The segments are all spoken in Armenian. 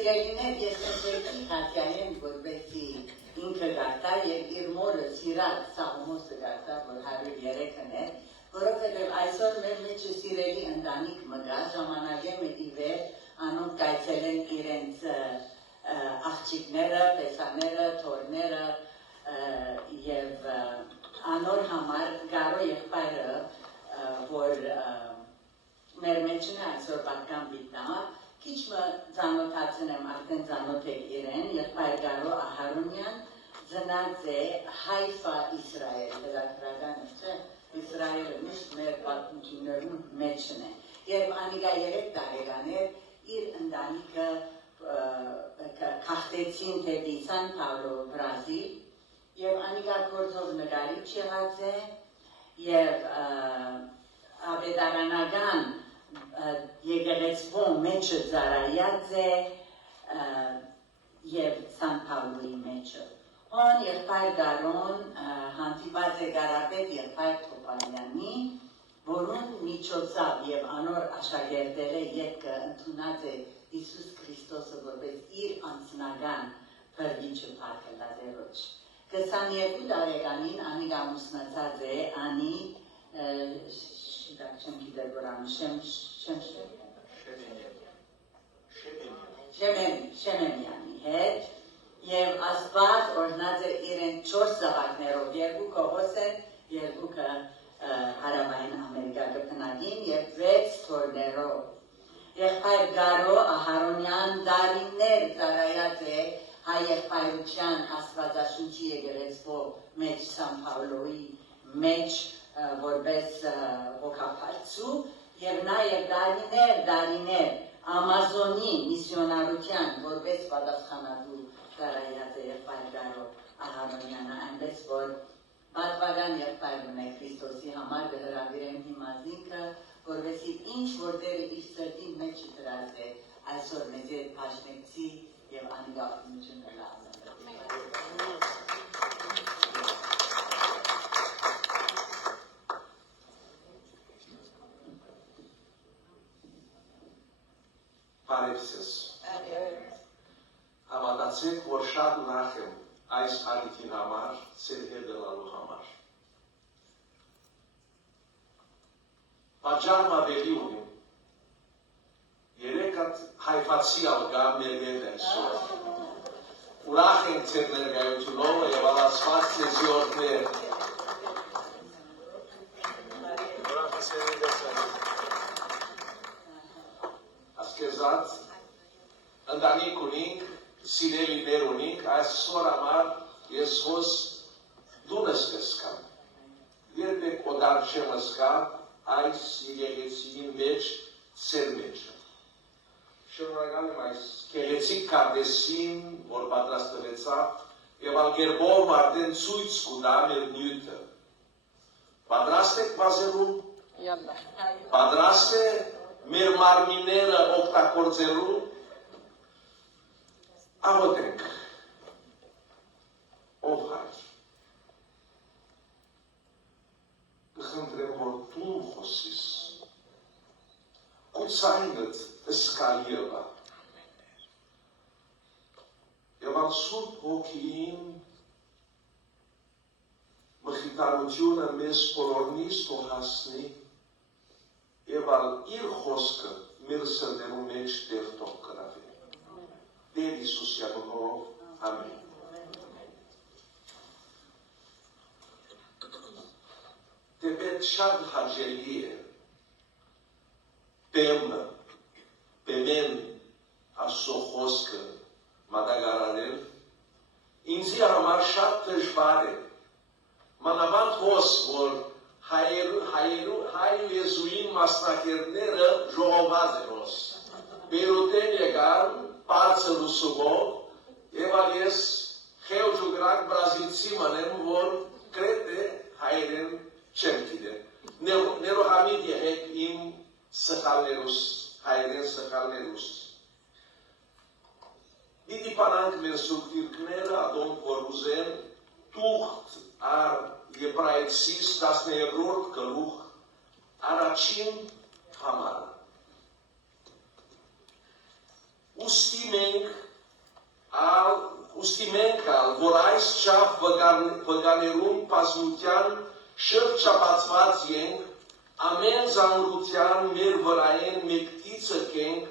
սիրելիներ, ես ընտրեցի Քաթյային, որպեսզի ինքը գարտա եւ իր մորը Սիրակ Սաղմոսը գարտա, որ 103-ն է, որովհետեւ այսօր մեր մեջ սիրելի ընտանիք մգա, ժամանակը ի վեր անոնք կայցել են իրենց աղջիկները, տեսաները, թորները եւ անոր համար Գարո եղբայրը, որ մեր մեջն է այսօր պատկան բիտնա, քիչ մը ծանոթացնեմ, արդեն ծանոթ եք իրեն, եղբայր Գարո Ահարոնյան, ծնած է Հայֆա Իսրայել, հետաքրական է, չէ՞, Իսրայելը միշտ մեր պատմություններում մեջն է, եւ անիգա 3 տարեկան էր, իր ընտանիքը քաղտեցին դեպի Սան Պաուլո, Բրազիլ, եւ անիգա գործով նկարիչ եղած է, եւ ավետարանական եկեղեցվում մեջը ծառայած է եւ Սան Պաուլոյի մեջը։ Հոն եղբայր Գարոն հանդիպած է Գարապետ եղբայր Թոփանյանի, որուն միջոցով եւ անոր աշակերտել է ետքը ընդունած է Հիսուս Քրիստոսը որպես իր անձնական փրկիչը փառքելատերոջ։ 22 տարեկանին անիգ ամուսնացած է անի չեմ գիտեր որ անը Շեմենյանի հետ եւ Աստված օրհնած է իրեն 4 զավակներով, 2 կողոս են, 2-ը Հարավային Ամերիկա գտնագին եւ 6 թորներով։ Եղբայր Գարո Ահարոնյան դարիներ ծառայած է հայ եղբայրության Աստվածաշնչի եկեղեցվով մեջ Սան Պաուլոյի մեջ որպես հոգապարծու եւ նաեւ դարիներ Ամազոնի միսիոնարության որպես պատասխանատու ծառայած է եղբայր Գարո Ահարոնյանը, այնպես որ պատվական եղբայր ունե Քրիստոսի համար կհրավիրեմ հիմա զինքը, որովհետեւ ինչ որտեղ իր սրտի մեջ դրած է, այսօր մեզ հետ փաշնեցի եւ անիգավորություն լավ։ Բարևձեզ։ Հավատացեք, որ շատ ուրախ եմ այս ալիքին համար, ձեր հետ ելալու համար։ Պատճառն ավելի ունիմ։ 3 հատ հայֆացի ալգա մեր հետ այսօր։ Ուրախ ենք ձեր ներկայությունով եւ Աստված ձեզ օրհնի։ Ասկեզած ընտանիք ունենք, սիրելիներ ունենք, այսօր համար ես հոս դունս կսկամ։ Երբեք օդար չեմ ասկա այս եկեղեցին մեջ ծեր մեջը։ Շնորհակալ եմ այս գեղեցիկ կարդեսին, որ պատրաստվեցավ եւ ալգերբով արդեն ցույց կտա մեր նյութը։ Պատրաստ եք բազելուն։ Պատրաստ է մեր մարմինները օգտագործելու։ Աղոթենք։ Ով հայր։ Կխնդրեմ, որ դու խոսես։ Կուցայինդ ըսկալ եղա։ Եվ Սուրբ Հոգին մխիթարությունը մեզ բոլորնից թողասնի եւ իր խոսքը մեր սրտերու մեջ տեղ թող կրավի։ Տեր Հիսուսի անունով, ամեն։ Դեպետ շատ հաճելի է բեմեն Աստծո խոսքը մատակարարել, ինձի համար շատ դժվար է, մանավանդ հոս, որ հայ լեզուին մասնակիցները ժողոված են հոս, Բեյրութեն եկան, բարձր ուսումով, եւ ես խելջ ու գրակ բրազիլցի մանեմ, որ կրեթե հայերեն չեմ գիտեմ։ Ներողամիտ եղեք իմ սխալներուս, հայերեն սխալներուս։ Դիտի պանանք մեր սուրբ գիրքները, ադոնք որ ուզեն, թուղթ ար Եբրայեցիս 10-րդ գլուխ առաջին համարը։ Ուստի մենք վգաներուն պասմության շրջապացված ենք, ամեն զանրության մեր վրայեն մեկտիցը կենք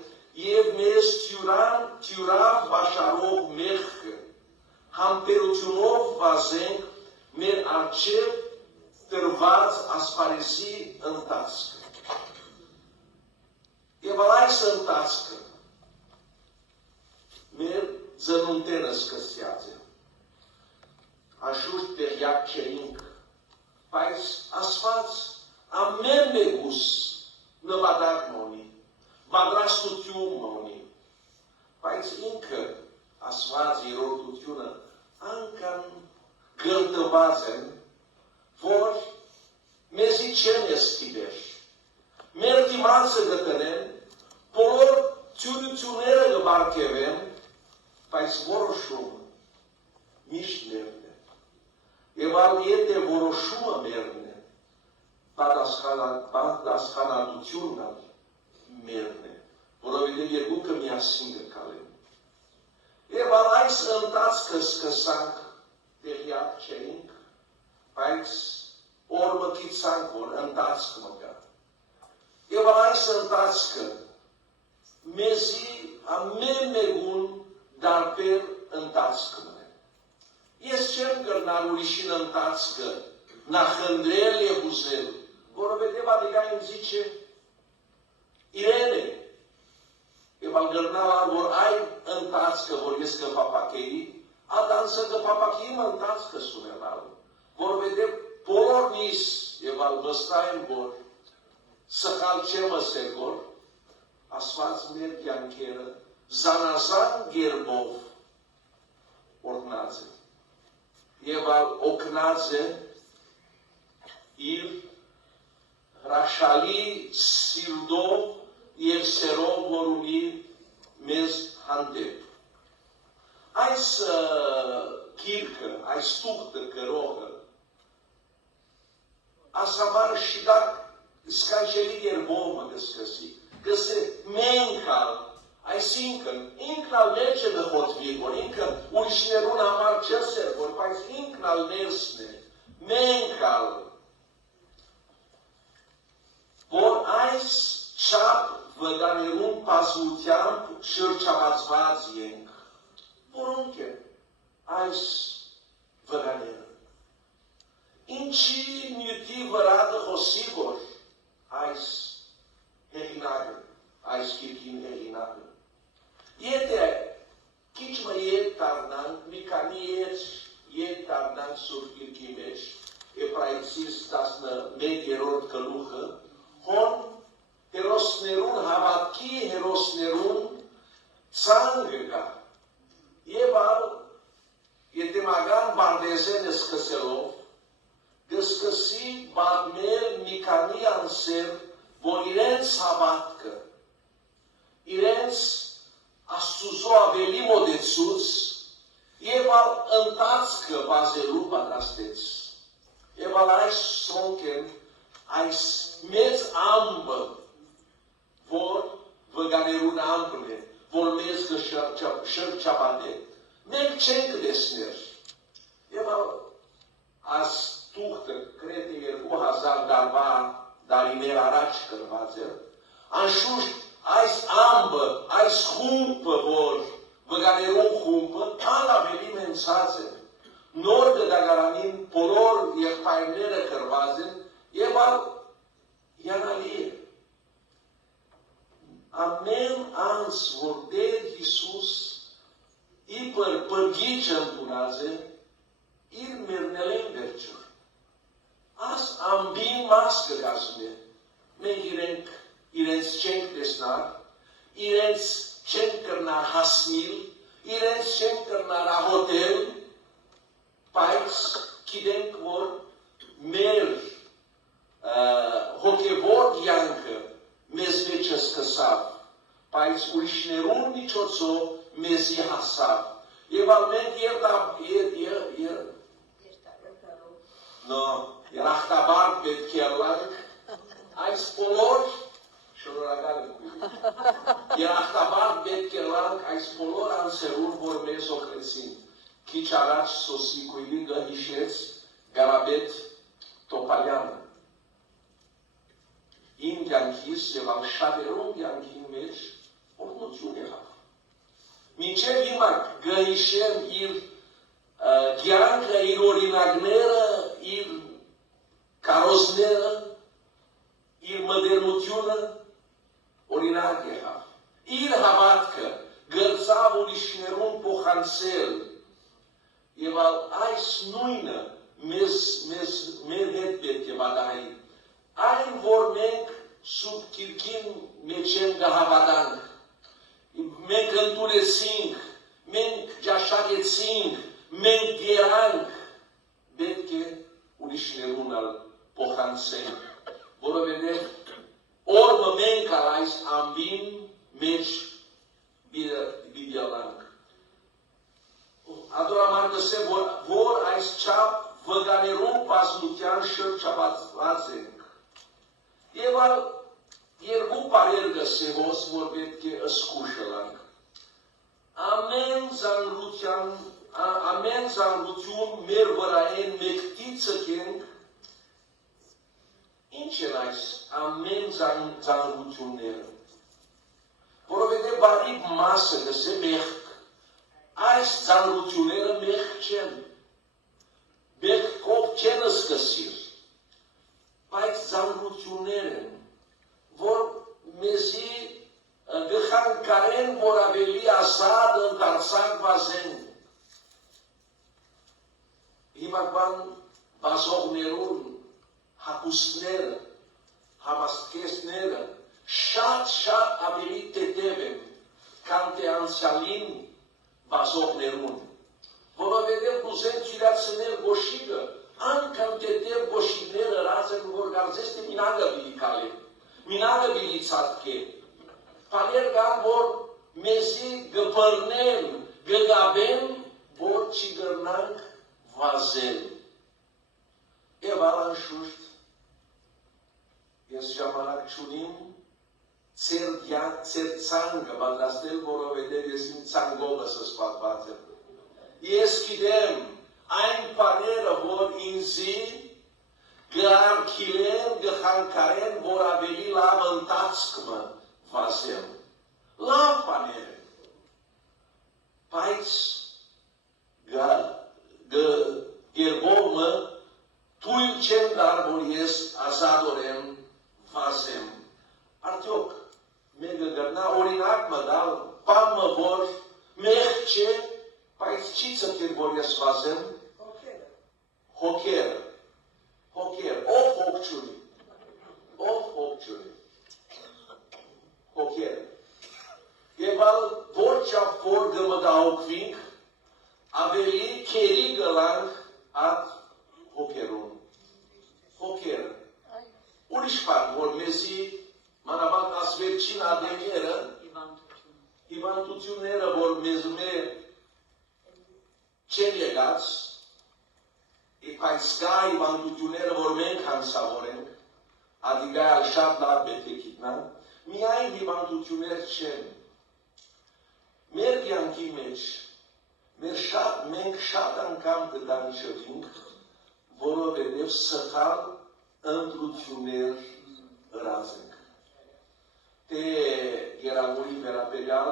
և մեզ թյուրավ բաշարող մեղքը, համբերությունով վազենք մեր արջև տրված ասպարեսի ընթացքը։ Եվ այս ընթացքը մեր ծնունդները սկսած է։ Անշուշտ տեղյակ չէինք, բայց Աստված ամեն մեկուս նվադակն ունի, պատրաստություն ունի, բայց ինքը Աստված երրորդությունը անգամ գրտված են, որ մեզի չեն եսկիբեր, մեր դիմացը գտնեն, բոլոր թյուրությունները գբարկևեն, բայց որոշումը միշտ մերն է։ Եվ ալ եթե որոշումը մերն է, պատասխանատությունն ալ մերն է, որովհետև երկուքը միասին գկալեն։ Եվ ալ այս ընթացքը սկսանք տեղյակ չէինք, բայց օր մկիցանք, որ ընթացք մկա։ Եվ այս ընթացքը մեզի ամեն մեկուն դարբեր ընթացքն է։ Ես չեմ կրնալ ուրիշին ընթացքը նախընտրել և ուզել, որովհետև ադիգա ինձի չէ, իրեն է։ Եվ ալ կրնալ, որ այն ընթացքը, որ ես կպապակեի, ադանսը կպապակի իմ ընթացքը սունենալ, որովհետև բոլորն իս և ալ վստահ եմ, որ սխալ չեմ ասել, որ Աստված մեր կյանքերը զանազան գերբով օրհնած է և օգնած է իր հրաշալի սիրտով և սերով, որ ունի մեզ հանդեպ։ Այս գիրքը, այս տուղթը գրողը ասաբար շիտակ սկանչելի գերբով մը կսկսի, կսե մենք ալ, այսինքն ինքն ալ մեջը գխոտվի, որ ինքը ուրիշներուն համար չսեր, որ բայց ինքն ալ ներսն է, մենք ալ, որ այս չապ վգաներուն պասմությամբ շրջապացված ենք, որոնք են այս վգաները։ Ինչի նյութի վրա դխոսի, որ այս հեղինակը, այս գիրքին հեղինակը։ Եթե քիչ մը ետ դառնանք, մի քանի ետ դառնանք Սուրբ Գիրքի մեջ, Եբրայեցիս 11-րդ գլուխը, հոն հերոսներուն հավատքի հերոսներուն ցանկը կա։ Եվ ալ եթե մագան բանդեզեն սկսելով, կսկսի պատմել մի քանի անձեր, որ իրենց հավատքը, իրենց Աստուծո ավելի մոտեցուց և ալ ընթացքը բազելու պատրաստեց։ Եվ ալ այս սոնքեն, այս մեծ ամբը, որ վգաներուն ամբն է, որ մեզ կշրջապատե, մենք չենք դեսներ։ Եվ ալ այս տուղթը գրեթե 2000 տարիներ առաջ գրված է, անշուշտ այս ամբը, այս խումբը, որ վգաներուն խումբը, ալ ավելի մենցած է, նոր գդագարանին բոլոր եղբայրները գրված են, և ալ յանալի է։ Ամեն անձ, որ Տեր Հիսուս իբր բրգիչ ընդունած է, իր մերնել են վերջը։ Աս ամբին մաս կգասում է, մենք իրենց չենք տեսնար, իրենց չենք կրնար հասնիլ, իրենց չենք կրնար աղոտել, բայց գիտենք, որ մեր հոգևոր կյանքը մեզ մեջը սկսավ, բայց ուրիշներուն միջոցով մեզի հասավ։ Եվ ալ մենք երախտաբար պետք է ալանք այս բոլոր շնորհակալ եմ երախտաբար պետք է ալանք այս բոլոր անձերուն, որ մեզ օգնեցին։ քիչ առաջ Սոսիկույլի հիշեց Գարաբետ Տոպալյանը։ Իմ կյանքիս եւ շատերուն կյանքին մեջ օրհնություն եղավ։ Մինչև հիմա գհիշեմ իր կյանքը, իր օրինակները, իր կարոզները, իր մդերնությունը օրինակ եղավ։ Իր հավատքը գրծավ ուրիշներուն փոխանցել եւ այս նույնը մեր հետ պետք է վատահի։ Այն, որ մենք Սուրբ Կիրքին մեջ ենք գահավատանք, մենք ընդունեցինք, մենք ճաշակեցինք, մենք գերանք, պետք է ուրիշներուն փոխանցենք, որովհետև օրը մենք այս ամբին մեջ բիդյալանք։ Ադորամարտս է, որ այս չապ վգաներուն բազմության շրջապատված ենք։ Եվ երկու բարեր գսեվոս, որ պետք է ըսկուշ ըլանք։ Ամեն զանգություն մեր վրա են մեկտի ծկենք, ինչ են այս ամեն զանգությունները, որովհետև բարի մասը գսե մեղք, այս զանգությունները մեղք չեն, մեղքով չեն ըսկսիր, բայց զանգություններ են, որ մեզի գխանկարեն, որ ավելի ազատ ընդարձակ վազեն։ Հիմակվան վազողներուն, հակուստները, համաստկեսները շատ ավելի տետև են, քան թե անցյալին վազողներուն, որովհետև կուզեն թյուրացնել գոշիկը, անգամ տետև գոշիկները ռազ են, որ կարծես թե մինագը բիլի կալեն, մինագը բիլի ծատկեն, բաներ կան, որ մեզի գբրնեն, գգաբեն, որ չի գրնանք վազել։ Եվ անշուշտ, ես ժամանակ չունիմ ծեր ծանգը պատրաստել, որովհետև ես իմ ծանգովս սպատված եմ։ Ես գիտեմ այն բաները, որ ինձի գարքիլեն, գխանկարեն, որ ավելի լավ ընթացքը վազեմ։ Լավ բաներ են, բայց գերբովը թույլ չեմ դար, որ ես ազատորեն վազեմ։ Արդյոք մեկը գրնա օրինակ մտալ, բամը որ մեղ չէ, բայց չի ծկեր, որ ես վազեմ։ Հոգերը, ով հոգ չունի, հոգերը։ Եվ որ չապ որ գմտահոգվինք, ավելի կերի գլանք այդ հոգերուն, հոգերը։ Ուրիշ բան, որ մեզի մանավանդ ասվերջին ադեմները, հիվանդությունները, որ մեզմե չեն եկած, բայց կա հիվանդությունները, որ մենք հանցավոր ենք, ադիգայալ շատ լավ պետք է գիտնան, միայն հիվանդություններ չեն։ Մեր կյանքի մեջ մենք շատ անգամ կդանչվենք, որովհետև սխալ ընտրություններ ըրած ենք։ Թե գերամուրի վերապերյալ,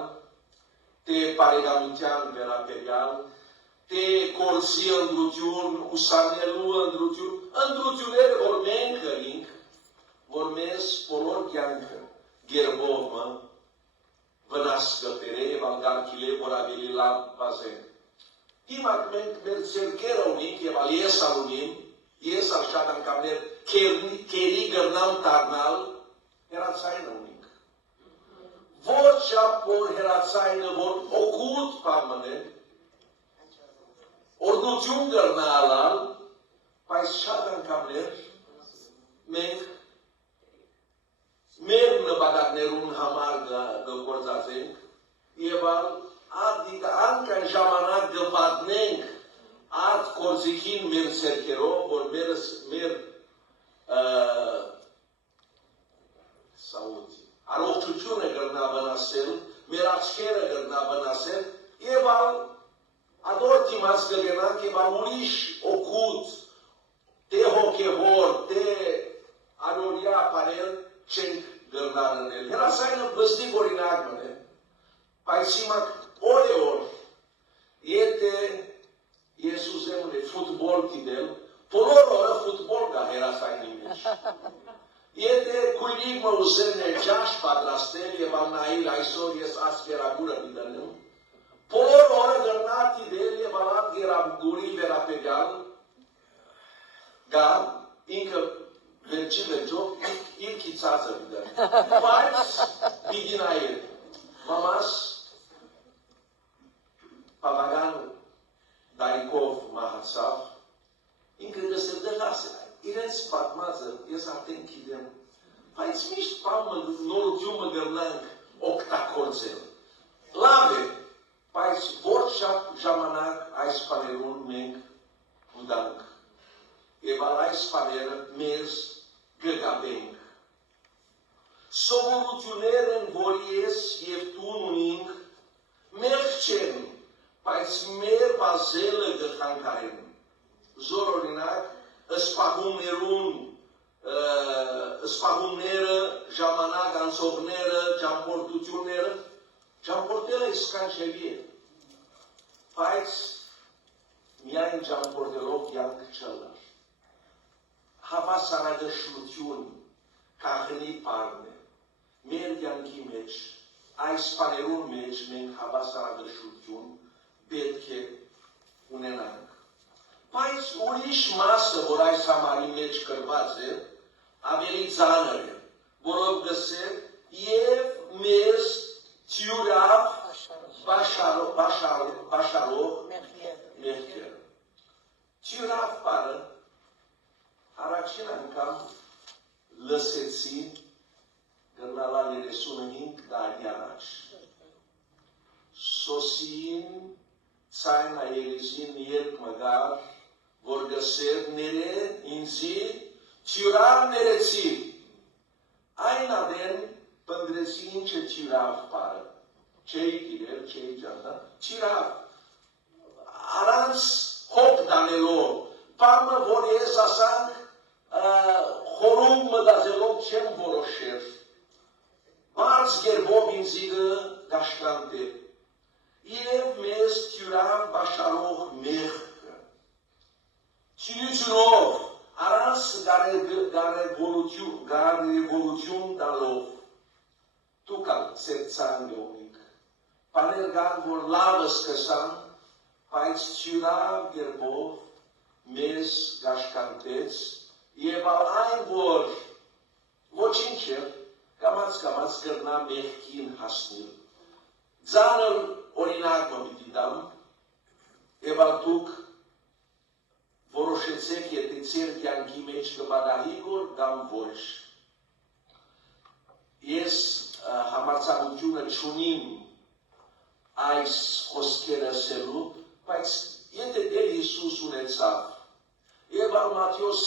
թե բարեկամության վերապերյալ, թե կորսի ընտրություն, ուսանելու ընտրություն, ընտրությունները, որ մենք կրինք, որ մեզ բոլոր կյանքը գերբովը վնաս կբերե և անգարքիլե, որ ավելի լավ վազենք։ Հիմա մենք մեր ձեռքերը ունենք և ես ունիմ, ես շատ անգամներ կերի գրնամ դառնալ, հեռացայինը ունենք։ Ոչ չափ որ հեռացայինը, որ օգուտ բան է, օրդություն գրնալալ, բայց շատ անգամներ մենք մեր նպատակներուն համար գործածենք և անկան ժամանակ գպատնենք այդ գործիքին մեր սերքերով, որ մեր առողջությունը գրնա վնասել, մեր աչքերը գրնա վնասել և Ador timați găgănan că va uriș ocut, te hochevor, te adoria panel, cenc gărnar în el. Era să ai năbăzdi gorinagmane, pai simac ore ori, iete Iisus emule futbol tidel, polor oră futbol ga era să ai nimici. Iete cuilig mă uzene jaș padrastel, e vam nail aisor ies aspera gură bidăneu. Polor oră gărnati de el, e valat gera guri vera pe gal, ga, încă vercile joc, il chițață bidăneu. Faci bidina el. Mamas, Pavagan Daikov Mahatsav, încă că se dă lase. Iren spatmază, ies atent chidem. Faci miști pamă, norutiu mă gărnanc, octacorțel. Lave, faci vorșap jamanac, ai spanerun menc, udanc. Evalai spaner, mers, găgabenc. Sovoruționer în vories, ieftul uning, mercen, faci mer bazelă găhancaren. Zororinac, spahumneră, jamanac, ansovneră, jamportuționeră, jamportelă e scancelie. Faci mi-ai în jamporteloc ianc celălalt. Hava saragă șluțiuni, ca hâni parne, merg ianchi meci, ai spanerun meci, men hava saragă șluțiuni, betche unenanc. Pais uriș masă vorai samari meci cărbațe, aveli zanăre, vorov găse, ev mes tiurav bașarov mercher. Tiurav pară, aracina în cam lăseții, gărnala le resună hinc, dar iaraci. Sosin, țaina elizin, ierc măgar, vor găseri nere, inzi, tiurav nereții. Aina den, pândreții ce tiurav pară. Ce-i chirel, ce-i geanta? Tiurav. Arans hop danelo. Parmă vor ies asanc, horung mă da zelog ce-mi voroșer. Marți gerbov inzigă gașcante. Ev mes tiurav bașaroh mercă. Tiuțunov, arans gare evoluțiun dalov. Tu cal serțan leonic. Panergan vor lavă scăsan, paiți tiurav gerbov, mes gașcanteț, eval ain vor, vocincer, camați cărna mehchin hasnil. Zanăl orinac mă bitidam, eval tuc, voroșețec e tețer chianchi meci că badahigor gam voș. Ies hamarțamuciună ciunim ais hoscheră selu, paiți iete del Iisus unețav. Eval Matios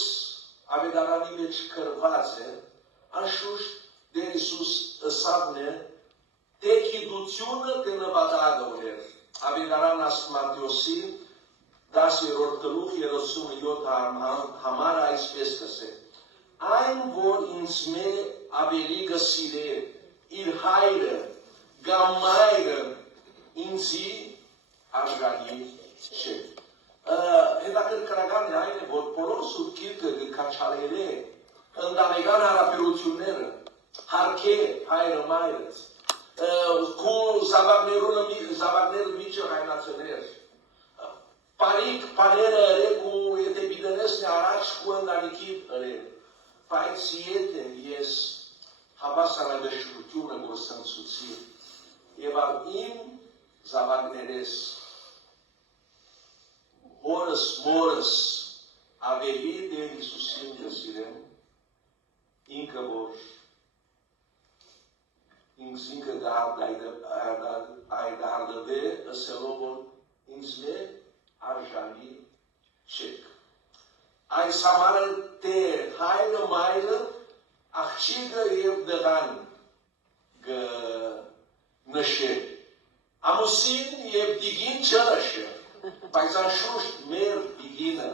avedarani meci cărvaze, anșuș del Iisus savne, te chiduțiună te năbadagă uner. Avedaran ast Matiosin, das erortăluch erosum iot hamara ais pescăse. Ein vor insme abeliga sire, il haire, gamaire, inzi argani ce. Dacă cragane aine vor polosul chircă de cacalere, îndamegana raperuționeră, harche, haire maire, cu zavagnerul mice hainaționer. Paric, paneră recu, ete bidănesne araci cu îndanichit re. Paiți iete, ies, habasa la gășurutiună vor să însuțir. Eval in zavagneres. Morăs, aveli de Iisusim găsirem, încă vor, încă ai dardăve, îselobor, înzle, arjani, cec. Ai samară te haină mailă, ahcigă ev de gan, gă nășe. Amusin ev digin celășe. Բայց անշուշտ մեր դիգինը,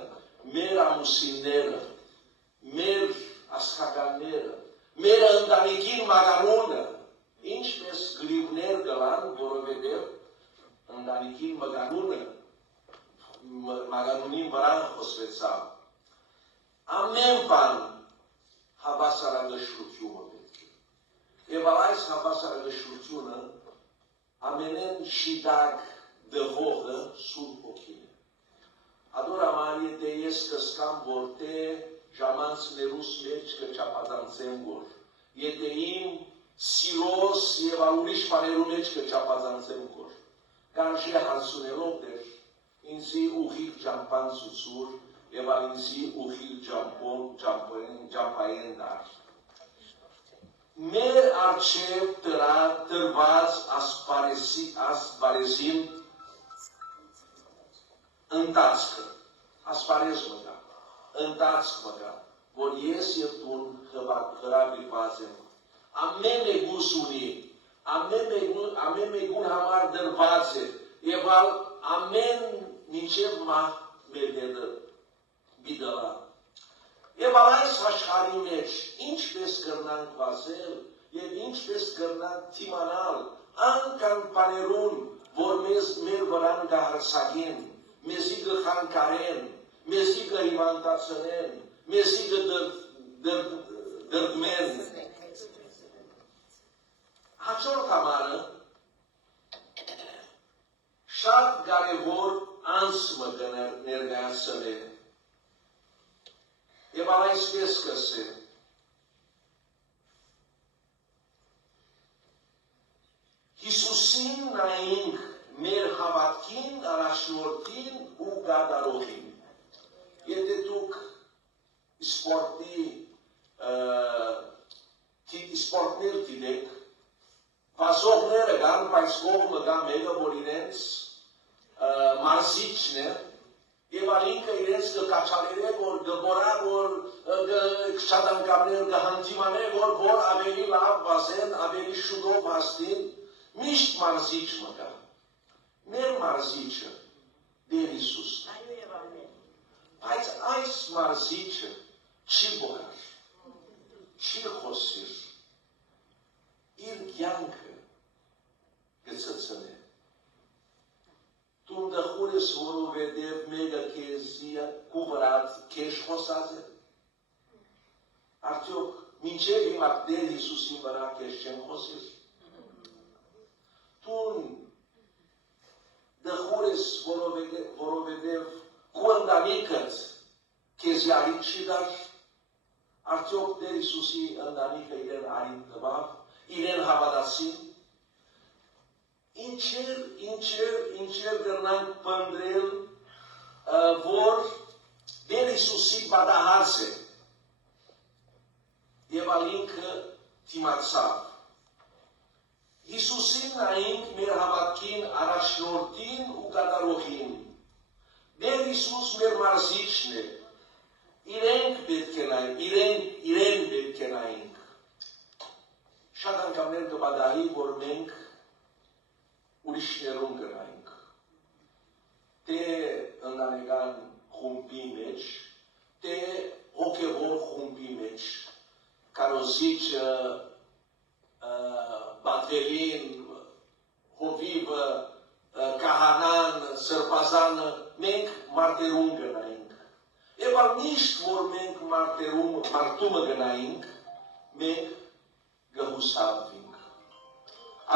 մեր ամուսինները, մեր աստղականները, մեր ընտանիքին մագանունը, ինչպես գրիվներ գլան, որովհետև ընտանիքին մագանունին վրան խոսվեցավ։ Ամեն բան հավասարակշռությունը պետք է։ Եվ այս հավասարակշռությունը ամենեն շիդակ դղողը Սուրբ Հոգին է։ Adora եթե ես կսկամ, որ թե ժամանցներուս մեջ կչապազանցեմ որ, եթե իմ սիրոս և ուրիշ բաներու մեջ կչապազանցեմ որ, կանշե հարցունելով դեր, ինձի ուղիղ ճամփան ցուցուր եւ ինձի ուղիղ ճամփային դար։ Մեր առջև տրված ասպարեզին ընթացքը, ասպարեզը կա, ընթացքը կա, որ ես եւ դու հրավիրված եմ։ Ամեն մեկուս ունի, ամեն մեկուն համար դրված է եւ ամեն մինչև մահ մեր հետը գիտելա։ Եվ այս աշխարհի մեջ ինչպես կրնանք վազել եւ ինչպես կրնանք թիմանալ անկան բաներուն, որ մեր վրան կհարցակեն, մեզի կխանգարեն, մեզի կհիվանդացնեն, մեզի կդրդմեն։ Հաջորդ համարը շատ կարևոր անցումը կներկայացնել եւ այսպես կսել։ Հիսուսին նայինք մեր հավատքին, առաջնորդին ու գադարողին։ Եթե դուք սպորտներ գիտեք, վազողները կան, բայց կողմը կա մեկը, որ իրենց մարզիչն է, եւ ինքը իրենց կկաչալերե, որ գբորա, որ շատ անգամներ կհանդիմանե, որ ավելի լավ վազեն, ավելի շուտով հասնին, միշտ մարզիչ մկա։ Մեր մարզիչը Տեր Հիսուսն է։ Բայց այս մարզիչը չի բողար, չի խոսիր, իր կյանքը կծծնե։ Դու դխուր ես, որովհետև մեկը քեզի կուվրած քեզ խոսած է։ Արդյոք մինչև հիմա Տեր Հիսուսի վրա քեզ չեն խոսիր։ Դու դխուր ես, որովհետև քո ընտանիքդ քեզի արին չի դար։ Արդյոք Տեր Հիսուսի ընտանիքը իրեն արին տվավ, իրեն հավատացին։ Ինչեր կրնանք պնդրել, որ Տեր Հիսուսի պատահած է և ինքը թիմացավ։ Հիսուսին նայինք մեր հավատքին, առաջնորդին ու կատարողին։ Տեր Հիսուս մեր մարզիչն է, իրեն պետք է նայինք։ Շատ անգամներ կպատահի, որ մենք ուրիշներուն կնայինք։ Թե ընտանեկան խումբի մեջ, թե հոգևոր խումբի մեջ, կարոզիչը, բատվելին, հովիվը, կահանան, սրբազանը, մենք մարտերուն կնայինք։ Եվ միշտ, որ մենք մարտումը կնայինք, մենք կհուսավվինք։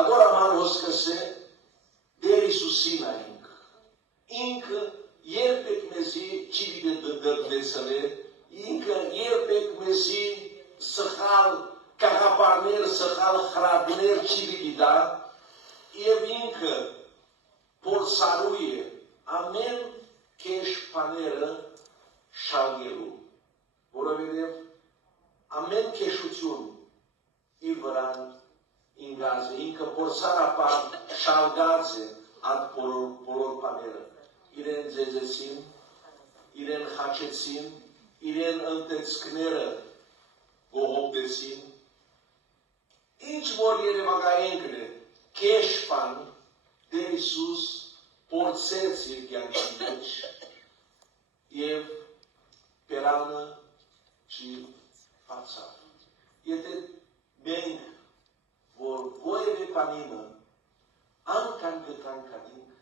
Adora հոսքս է Տեր Հիսուսին նայինք։ Ինքը երբեք մեզի չի դրդեցնել, ինքը երբեք մեզի սխալ կաղապարներ, սխալ խրաբներ չի դիտա, եւ ինքը փորձարու է ամեն քեշ բաները շալգելու, որովհետև ամեն քեշություն իր վրան ինգազ է, ինքը փորձարապար շալգած է այդ բոլոր բաները, իրեն ձեզեցին, իրեն խաչեցին, իրեն ընտեցքները գողոպեցին, ինչ որ երևակայենքն է, քեշ բան Տեր Հիսուս փորձեց իր կյանքի մեջ եւ բերանը չի բացավ։ Եթե մենք որ որևէ բանինը անգամ կկանքանենք,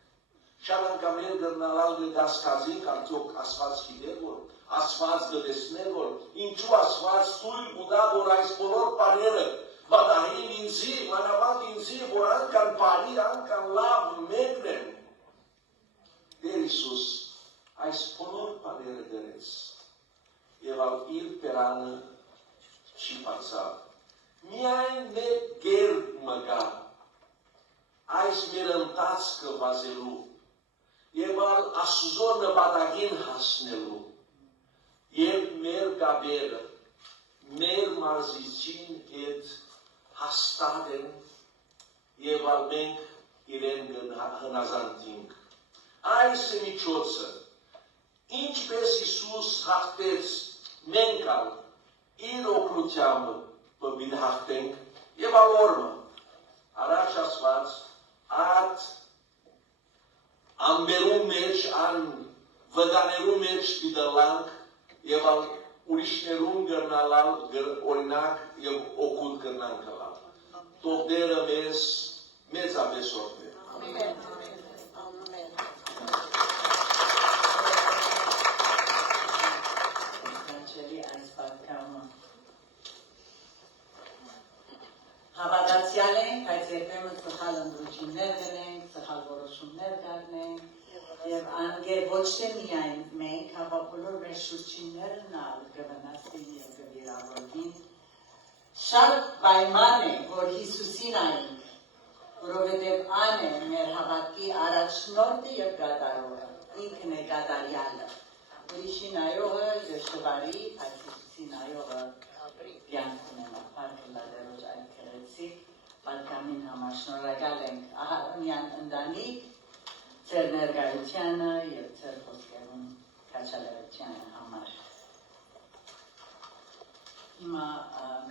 շատ անգամ էլ գրնալալ կդասկազենք, արդյոք Աստված գիտե որ, Աստված կտեսնե որ, ինչու Աստված թույլ կտա որ այս բոլոր բաները պատահին ինձի, մանավանդ ինձի, որ անգամ բարի, անգամ լավ մեկնեն։ Տեր Հիսուս այս բոլոր բաները դրեց եւ իր բերանը չի բացավ։ Միայն մեր գերբ մգա այս մեր ընթացքը վազելու եւ Աստծո նպատակին հասնելու եւ մեր գաբերը մեր մարզիչին հետ հաստատ են եւ մենք իրեն հնազանդենք։ Այս միջոցը ինչպես Հիսուս հաղթեց մենք իր օգնությամբ պիտի հաղթենք եւ օրը առաջ ասված այդ ամբերու մեջ ան վտաներու մեջ պիտի լանք եւ ուրիշներուն գրնալալ օրինակ եւ օգուտ կրնանք լալ թող Տերը մեզ մեծապես օրհնի ամեն Հավատացյալ ենք, բայց երբեմն սխալ ընդրություններ գնենք, սխալ որոշումներ կազմենք եւ անգե ոչ թե միայն մենք, հապա բոլոր մեր շուրջիններն ալ կվնասին եւ կվիրավորվին։ Շատ պայման է, որ Հիսուսին այնք, որովհետեւ ան է մեր հավատքի առաջնորդը եւ կատարողը, ինքն է կատարյալը։ Ուրիշի նայողը դժվարի, բայց Հիսուսի նայողը կյանք ունենա, փառք լալերոջ այդ քրեցիկ, պատկամին համար շնորհակալ ենք Ահարոնյան ընտանիք, ձեր ներկայությանը եւ ձեր խոսքերուն քաջալերությանը համար։ Հիմա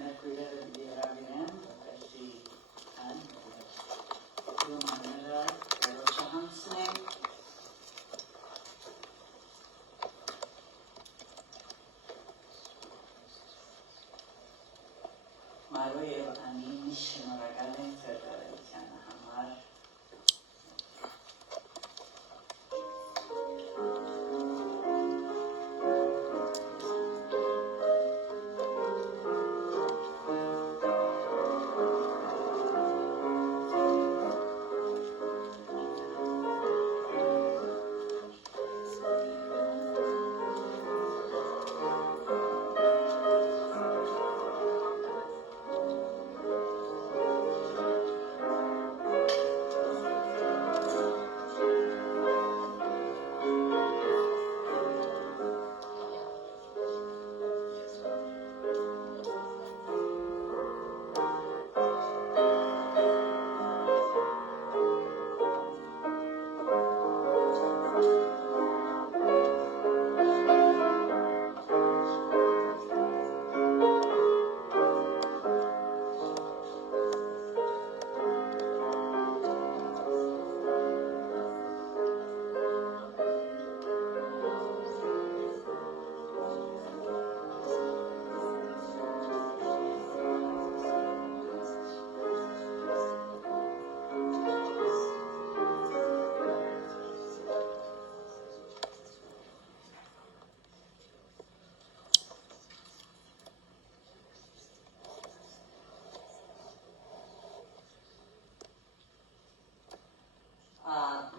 մեր քույրերը դիարավիրեն, որպեսզի ան յոմաները երոշը հանցնենք։ Մարո եւ անին շնորհակալ ենք ձեր դերությանը համար։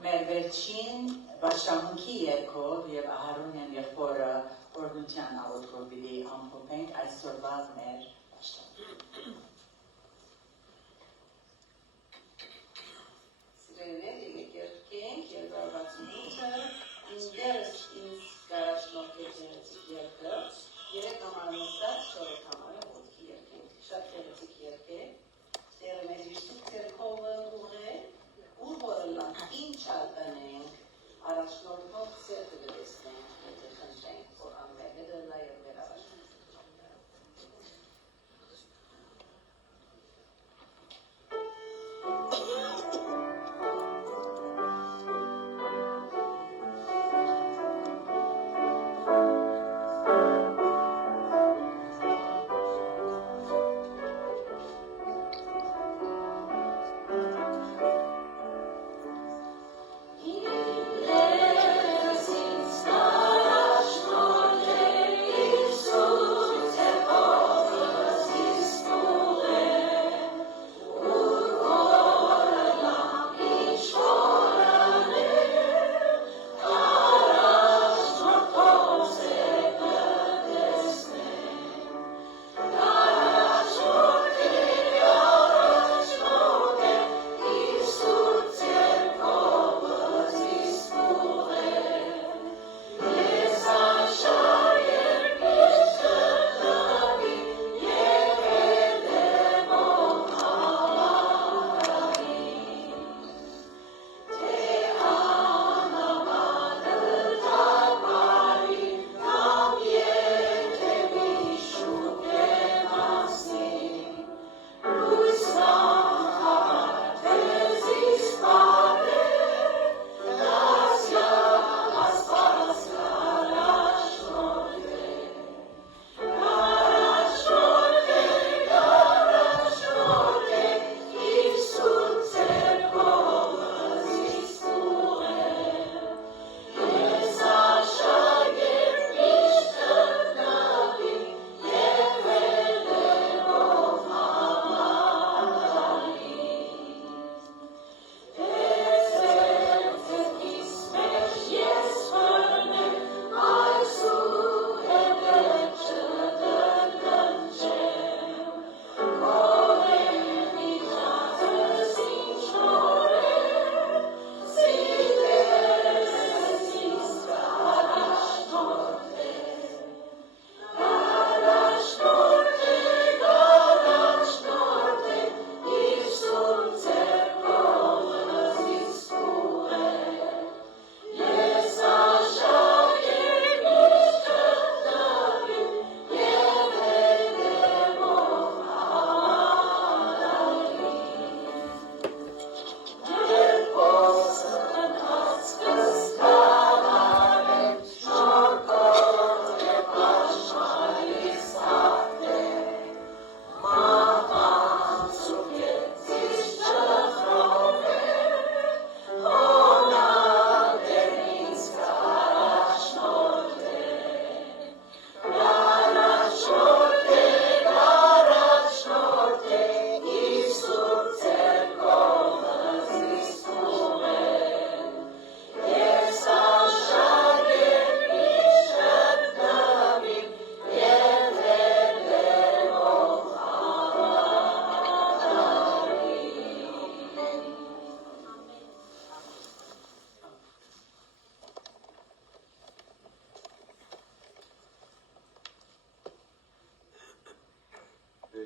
Մեր վերջին վաշտամունքի երգով եւ Ահարոնյան եղբորը օրհնության աղոթքով պիտի ամփոփենք այսօրվա մեր վաշտամունքը։ Սիրելիներ, եկեք երգենք 268-ը, ինձ ինձ կարաշնորհեց երգը, 3 համար նստած, 4 համար աղոթքի երգենք, շատ գեղեցիկ երգ է, Տերը մեզ Հիսուս քերքովը ուղղել Ուրբորլան ինչ ալբանենք, առաջնորդով սերտը գտեսնենք, եթե խնդրենք, որ ամբերը դրնա և մեր առաջնորդով։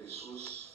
Տեր Հիսուս